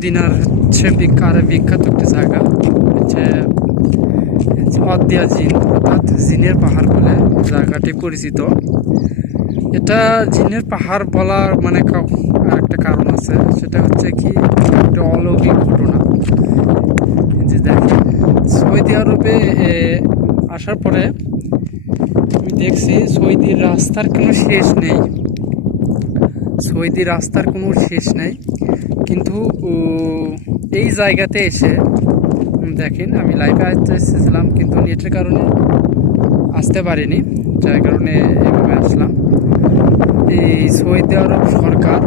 মদিনার হচ্ছে বিখ্যাত একটি জায়গা হচ্ছে অদিয়া জিন, অর্থাৎ জিনের পাহাড় বলে জায়গাটি পরিচিত। এটা জিনের পাহাড় বলার মানে একটা কারণ আছে, সেটা হচ্ছে কি একটা অলৌকিক ঘটনা। যে দেখেন সৌদি আরবে আসার পরে আমি দেখছি সৌদির রাস্তার কোনো শেষ নেই, সৌদি রাস্তার কোনো শেষ নেই। কিন্তু এই জায়গাতে এসে দেখেন আমি লাইভে আসতে এসেছিলাম, কিন্তু নেটের কারণে আসতে পারিনি, যার কারণে এভাবে আসলাম। এই সৌদি আরব সরকার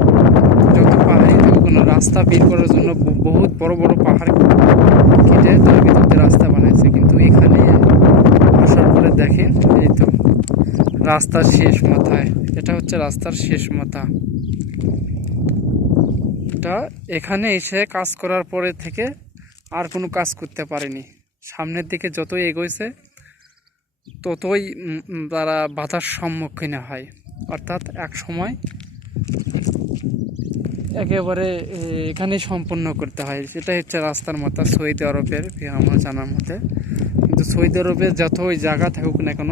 যত পাহাড়ি কোনো রাস্তা বের করার জন্য বহুত বড় বড় পাহাড় কেটে তার ভিতরে রাস্তা বানাইছে, কিন্তু এখানে আসার পরে দেখেন এই তো রাস্তার শেষ মাথায়, এটা হচ্ছে রাস্তার শেষ মাথা। এটা এখানে এসে কাজ করার পরে থেকে আর কোনো কাজ করতে পারেনি। সামনের দিকে যতই এগোইছে ততই তারা বাধার সম্মুখীন হয়, অর্থাৎ এক সময় একেবারে এখানেই সম্পন্ন করতে হয়। সেটাই হচ্ছে রাস্তার মাথা সৌদি আরবের, আমার জানার মতে। কিন্তু সৌদি আরবের যত ওই জায়গা থাকুক না কেন,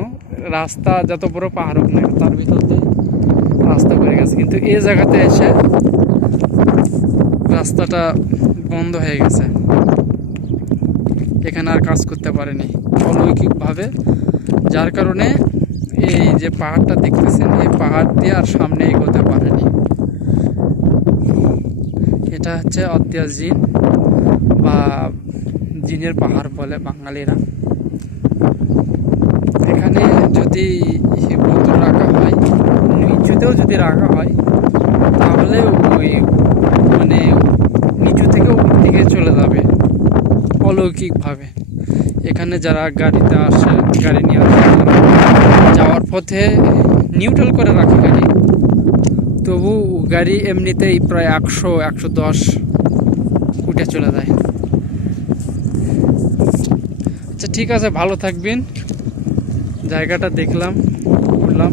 রাস্তা যত বড় পাহাড় হোক না, তার ভিতর দিয়ে রাস্তা করে গেছে। কিন্তু এই জায়গাতে এসে রাস্তাটা বন্ধ হয়ে গেছে, এখানে আর কাজ করতে পারেনি অলৌকিকভাবে, যার কারণে এই যে পাহাড়টা দেখতেছেন এই পাহাড় দিয়ে আর সামনে এগোতে পারেনি। এটা হচ্ছে অদিয়া জিন বা জিনের পাহাড় বলে বাঙালিরা। এখানে যদি বোতল রাখা হয়, নিচুতেও যদি রাখা হয়, তাহলে ওই মানে নিচু থেকে উপর দিকে চলে যাবে অলৌকিকভাবে। এখানে যারা গাড়িতে আসে, গাড়ি নিয়ে আসে, যাওয়ার পথে নিউট্রাল করে রাখে গাড়ি, তবু গাড়ি এমনিতেই প্রায় 100-110 উঠে চলে যায়। আচ্ছা ঠিক আছে, ভালো থাকবেন। জায়গাটা দেখলাম, ঘুরলাম।